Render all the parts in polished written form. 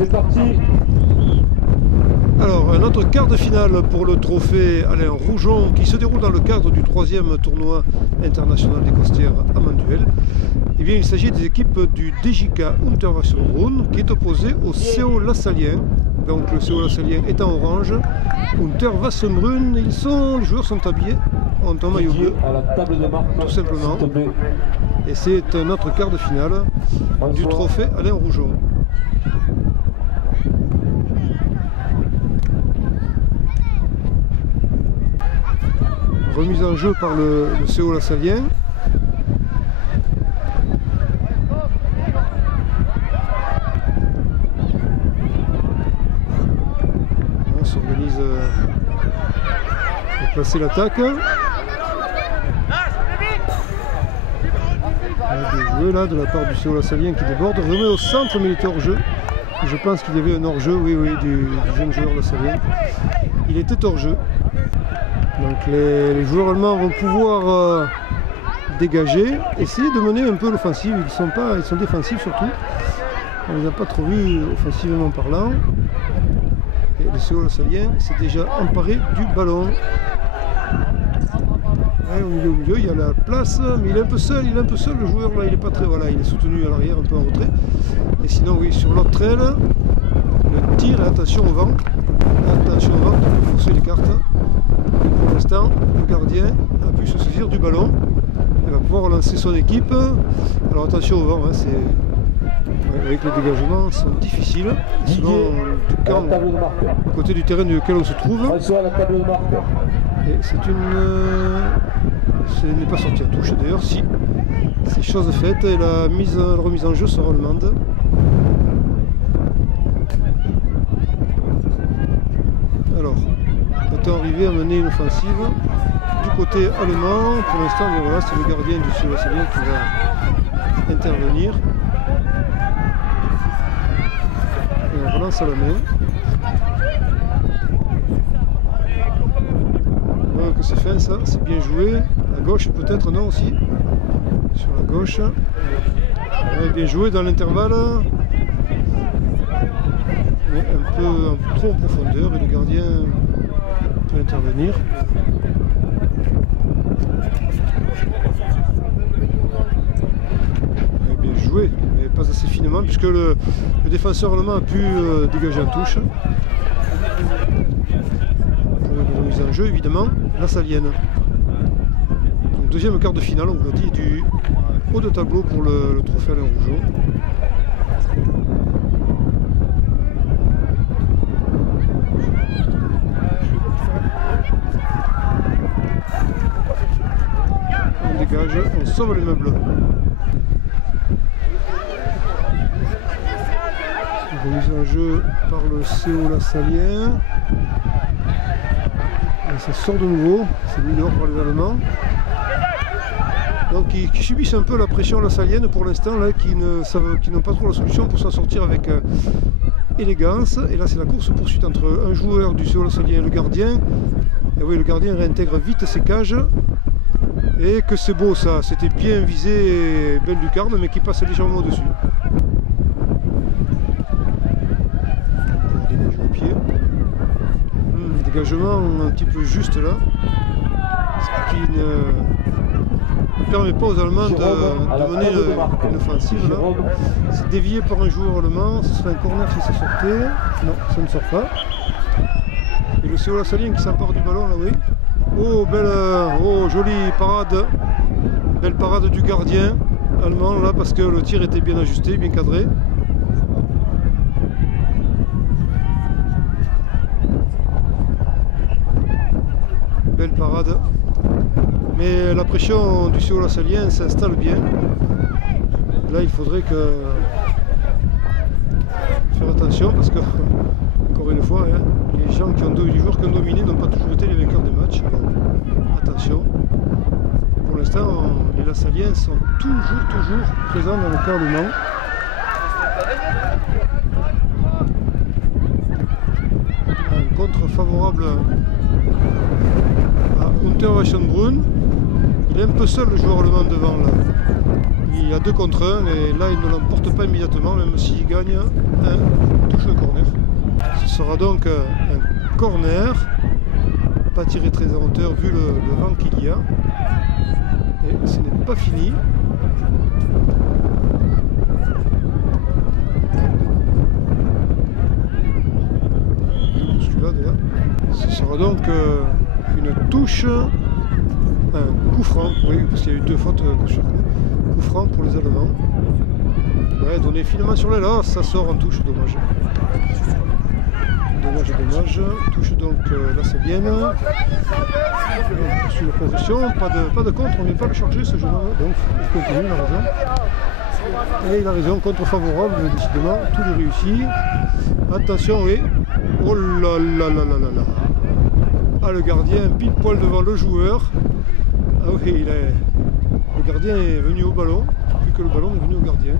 c'est parti. Alors, un autre quart de finale pour le trophée Alain Roujon qui se déroule dans le cadre du 3e tournoi international des costières à Manduel. Eh bien, il s'agit des équipes du DJK Unterwasserbrunn qui est opposé au CO Lassalien. Donc, le CO Lassalien est en orange. Unterwasserbrunn, les joueurs sont habillés en un maillot bleu, à la table de marque, tout simplement. s'il te plaît. Et c'est un autre quart de finale du trophée Alain Roujon. Remise en jeu par le CO Lassalien. On s'organise pour placer l'attaque. Bien joué là de la part du CO Lassalien qui déborde. Remet au centre mais il était hors jeu. Je pense qu'il y avait un hors jeu, oui, du jeune joueur Lassalien. Il était hors jeu. Donc les joueurs allemands vont pouvoir dégager, essayer de mener un peu l'offensive. Ils sont défensifs surtout. On ne les a pas trop vus offensivement parlant. Et le CO Lassalien s'est déjà emparé du ballon. Ouais, au milieu, il y a la place, mais il est un peu seul, le joueur là, il est pas très. Voilà, il est soutenu à l'arrière, un peu en retrait. Et sinon oui, sur l'autre aile, le tir, attention au vent. Attention au vent, il faut fausser les cartes. Pour l'instant, le gardien a pu se saisir du ballon. Il va pouvoir relancer son équipe. Alors attention au vent, hein, avec les dégagements sont difficiles. Selon du camp, le côté du terrain duquel on se trouve. Et c'est ce n'est pas sorti à touche d'ailleurs, si. C'est chose faite et la remise en jeu sera allemande. Alors, est arrivé à mener une offensive du côté allemand. Pour l'instant, voilà, c'est le gardien du CO Lassalien qui va intervenir. Et on relance à la main. On voit que c'est fin ça, c'est bien joué. À gauche peut-être, non aussi. Sur la gauche. Ouais, bien joué dans l'intervalle. Mais un peu trop en profondeur et le gardien peut intervenir. Et bien joué, mais pas assez finement puisque le défenseur allemand a pu dégager en touche. Pour une remise en jeu évidemment, Lassalienne. Donc deuxième quart de finale, on vous l'a dit, du haut de tableau pour le trophée Alain Roujon. On sauve les meubles. Remise en jeu par le CO Lassalien. Et ça sort de nouveau, c'est mis dehors par les Allemands. Donc qui subissent un peu la pression lassalienne pour l'instant, là, qui n'ont pas trop la solution pour s'en sortir avec élégance. Et là c'est la course poursuite entre un joueur du CO Lassalien et le gardien. Et oui, le gardien réintègre vite ses cages. Et que c'est beau ça, c'était bien visé Belle Lucarne mais qui passe légèrement au-dessus. Dégage au pied. Dégagement un petit peu juste là. Ce qui ne permet pas aux Allemands de mener une offensive là. C'est dévié par un joueur allemand, ce serait un corner si ça sortait. Non, ça ne sort pas. Et le CO Lassalien qui s'empare du ballon là, oui. Oh, jolie parade, belle parade du gardien allemand là parce que le tir était bien ajusté, bien cadré. Belle parade. Mais la pression du CO Lassalien s'installe bien. Là il faudrait faire attention parce que, encore une fois, hein, les joueurs qui ont dominé n'ont pas toujours été les vainqueurs des matchs. Alors, attention. Pour l'instant, les Lassaliens sont toujours présents dans le camp allemand. Un contre favorable à Unterwasserbrunn. Il est un peu seul le joueur allemand devant là. il y a 2 contre 1 et là il ne l'emporte pas immédiatement, même s'il gagne touche le corner. Ce sera donc un corner, pas tiré très en hauteur vu le vent qu'il y a. Et ce n'est pas fini. Ce sera donc une touche, un coup franc, oui, parce qu'il y a eu 2 fautes sur coup franc pour les Allemands. Ouais, donné finalement sur les là, ça sort en touche, dommage. Dommage. Touche donc là c'est bien. Sur la progression, pas de contre, on n'est pas le charger ce jeune homme. Donc il continue, il a raison. Et il a raison, contre favorable, décidément, tout est réussi. Attention, oui. Oh là là là là là là. Ah, le gardien pile poil devant le joueur. Ah oui, le gardien est venu au ballon, plus que le ballon est venu au gardien.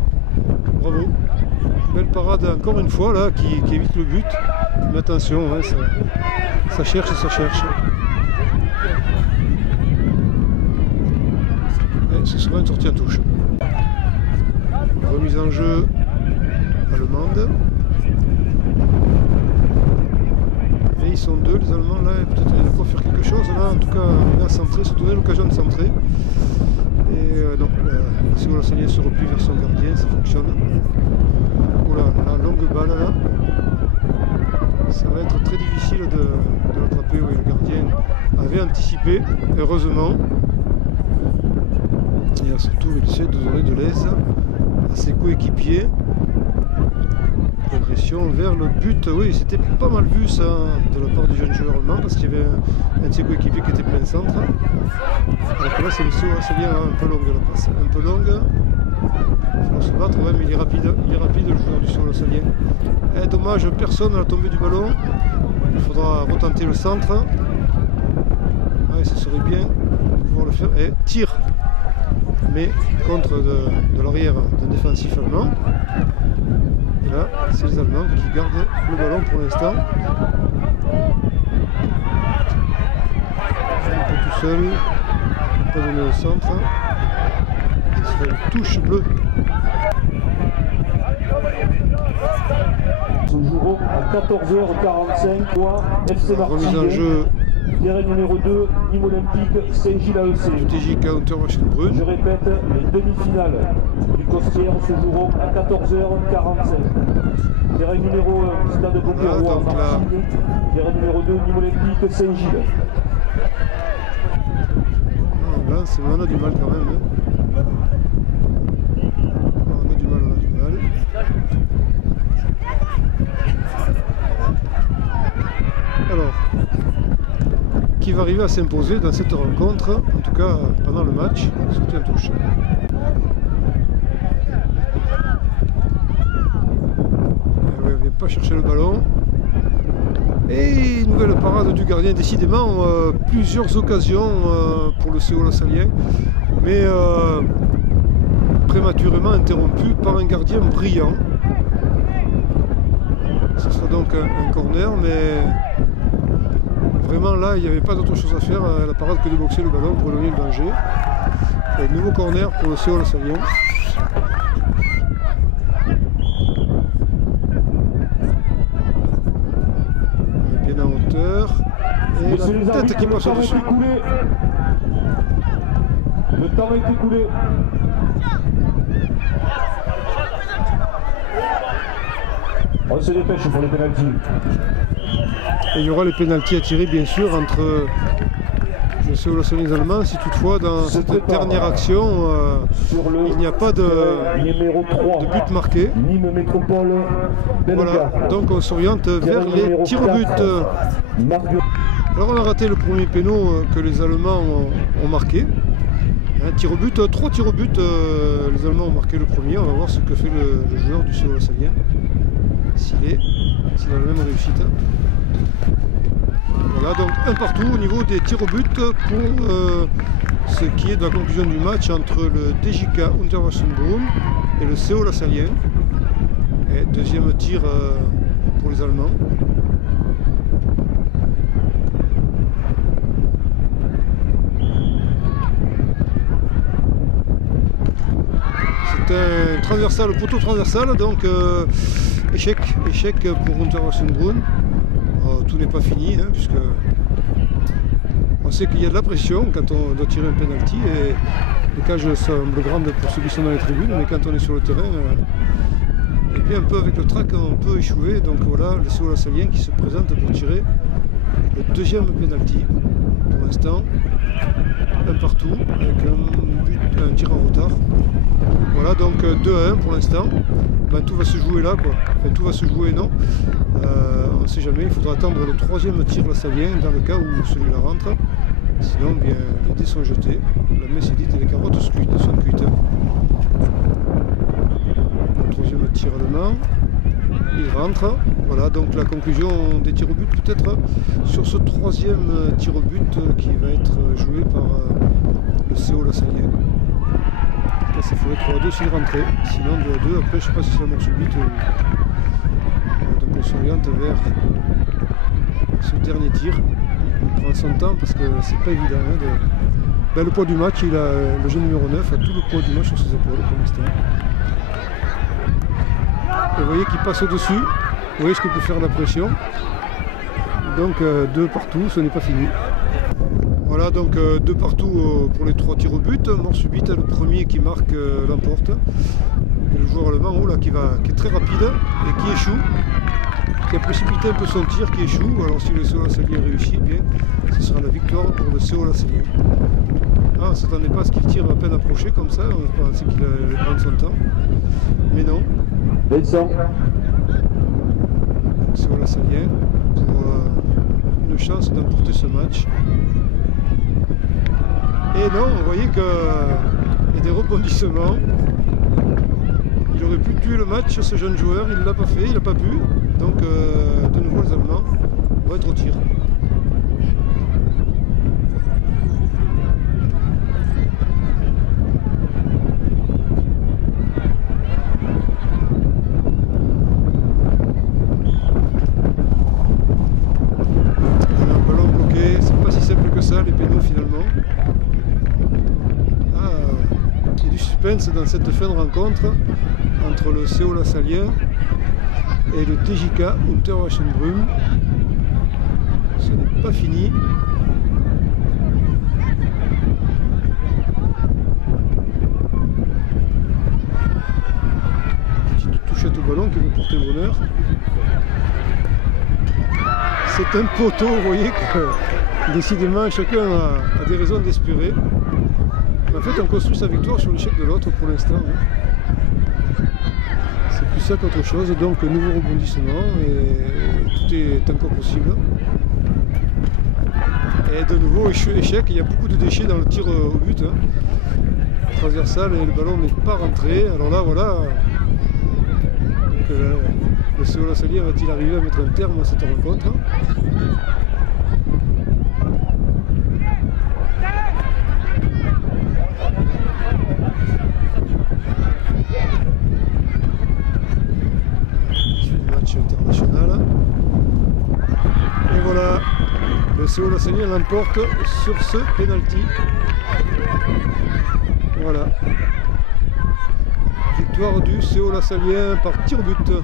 Bravo. Belle parade encore une fois là qui évite le but. Mais attention, hein, ça cherche. Et ce sera une sortie à touche. Remise en jeu allemande. Et ils sont 2 les Allemands là, peut-être qu'ils vont faire quelque chose là, en tout cas il a centré, se donner l'occasion de centrer. Et non, si on l'enseignait se replie vers son gardien, ça fonctionne. Oh là, la longue balle là. Ça va être très difficile de l'attraper, oui, le gardien avait anticipé, heureusement. Et à son tour il essaie de donner de l'aise à ses coéquipiers. Progression vers le but, oui c'était pas mal vu ça de la part du jeune joueur allemand parce qu'il y avait un de ses coéquipiers qui était plein centre. Alors que là c'est le saut, c'est bien un peu longue la passe, un peu longue. Il faut se battre, ouais, mais il est rapide le joueur du sol salien. Et dommage, personne à la tombée du ballon. Il faudra retenter le centre. Ouais, ça serait bien de pouvoir le faire. Et tire, mais contre de l'arrière d'un défensif allemand. Et là, c'est les Allemands qui gardent le ballon pour l'instant. Un peu tout seul, pas donné au centre. Ce serait une touche bleue. Se joueront à 14h45 pour FC Marseille. Remise en jeu. Terrain numéro 2, Nîmes Olympique, Saint-Gilles AEC. TJK Unterwassenbrunn. Je répète, les demi-finales du Costière se joueront à 14h45. Terrain numéro 1, Stade Beaucaire à Marseille. Terrain numéro 2, Nîmes Olympique, Saint-Gilles. Là, on a du mal quand même. Hein. On a du mal. Alors, qui va arriver à s'imposer dans cette rencontre, en tout cas pendant le match, soutien touche. Il ne vient pas chercher le ballon. Et nouvelle parade du gardien, décidément plusieurs occasions pour le CO Lassalien, mais prématurément interrompu par un gardien brillant. Ce sera donc un corner, mais vraiment là il n'y avait pas d'autre chose à faire à la parade que de boxer le ballon pour éloigner le danger. Et nouveau corner pour le CO Lassalien. Bien en hauteur. Et la tête qui passe au-dessus. Le temps est écoulé. On se dépêche pour les pénaltys. Et il y aura les pénaltys à tirer bien sûr entre le CO Lassalien allemand si toutefois dans cette dernière action il n'y a pas de but marqué. Nîmes Métropole. Voilà, donc on s'oriente vers les tirs au but. Alors on a raté le premier péno que les Allemands ont marqué. Un tir au but, 3 tirs au but, les Allemands ont marqué le premier. On va voir ce que fait le joueur du CO Lassalien. S'il a la même réussite. Voilà, donc un partout au niveau des tirs au but pour ce qui est de la conclusion du match entre le TJK Unterwassenbrunn et le CO Lassalien. Et deuxième tir pour les Allemands. c'est un transversal, poteau transversal, donc échec pour Unterwassenbrunn. Tout n'est pas fini, hein, puisque on sait qu'il y a de la pression quand on doit tirer un penalty, et les cages semblent grandes pour ceux qui sont dans les tribunes, mais quand on est sur le terrain, et puis un peu avec le track, on peut échouer. Donc voilà, le CO Lassaglien qui se présente pour tirer le deuxième penalty. Pour l'instant, un partout, avec un tir en retard. Voilà, donc 2-1 pour l'instant. Ben, tout va se jouer là, quoi. Enfin, tout va se jouer, non. On ne sait jamais, il faudra attendre le troisième tir Lassaglien dans le cas où celui-là rentre. Sinon, bien, les dés sont jetés. La messe est dite et les carottes sont cuites. Le troisième tir allemand. Il rentre. Voilà, donc la conclusion des tirs au but peut-être sur ce troisième tir au but qui va être joué par le CO Lassaglien. Là, ça ferait 3-2 s'il rentrait. Sinon 2-2. Après, je ne sais pas si c'est la mort subite. Donc on s'oriente vers ce dernier tir. Il prend son temps parce que c'est pas évident. Hein, ben, le poids du match, il a le jeu numéro 9 a tout le poids du match sur ses épaules pour l'instant. Vous voyez qu'il passe au-dessus. Vous voyez ce que peut faire la pression. Donc 2 partout, ce n'est pas fini. Voilà, donc 2 partout pour les 3 tirs au but. Mort subite, le premier qui marque l'emporte. Et le joueur allemand là, qui est très rapide et qui échoue. Qui a précipité un peu son tir, qui échoue. Alors si le CO Lassaglien réussit, bien, ce sera la victoire pour le CO Lassaglien. Ah, on ne s'attendait pas à ce qu'il tire à peine approché comme ça, on pensait qu'il allait prendre son temps. Mais non. Vincent. CO Lassaglien pour une chance d'emporter ce match. Et non, vous voyez qu'il y a des rebondissements. Il aurait pu tuer le match, ce jeune joueur, il ne l'a pas fait, il n'a pas pu. Donc de nouveau les Allemands vont être au tir. Un ballon bloqué, c'est pas si simple que ça les pénaux finalement. Ah, il y a du suspense dans cette fin de rencontre entre le CO Lassaglien et le TJK Unterwassenbrunn. Ce n'est pas fini. Petite touchette au ballon qui peut porter bonheur. C'est un poteau, vous voyez que décidément chacun a des raisons d'espérer. En fait on construit sa victoire sur l'échec de l'autre pour l'instant. C'est plus ça qu'autre chose, donc nouveau rebondissement et tout est encore possible. Et de nouveau échec, il y a beaucoup de déchets dans le tir au but. Hein. Transversal et le ballon n'est pas rentré. Alors là voilà, donc, le CO Lassaglien va-t-il arriver à mettre un terme à cette rencontre? International. Et voilà, le CO Lassaglien l'emporte sur ce penalty. Voilà. Victoire du CO Lassaglien par tir au but.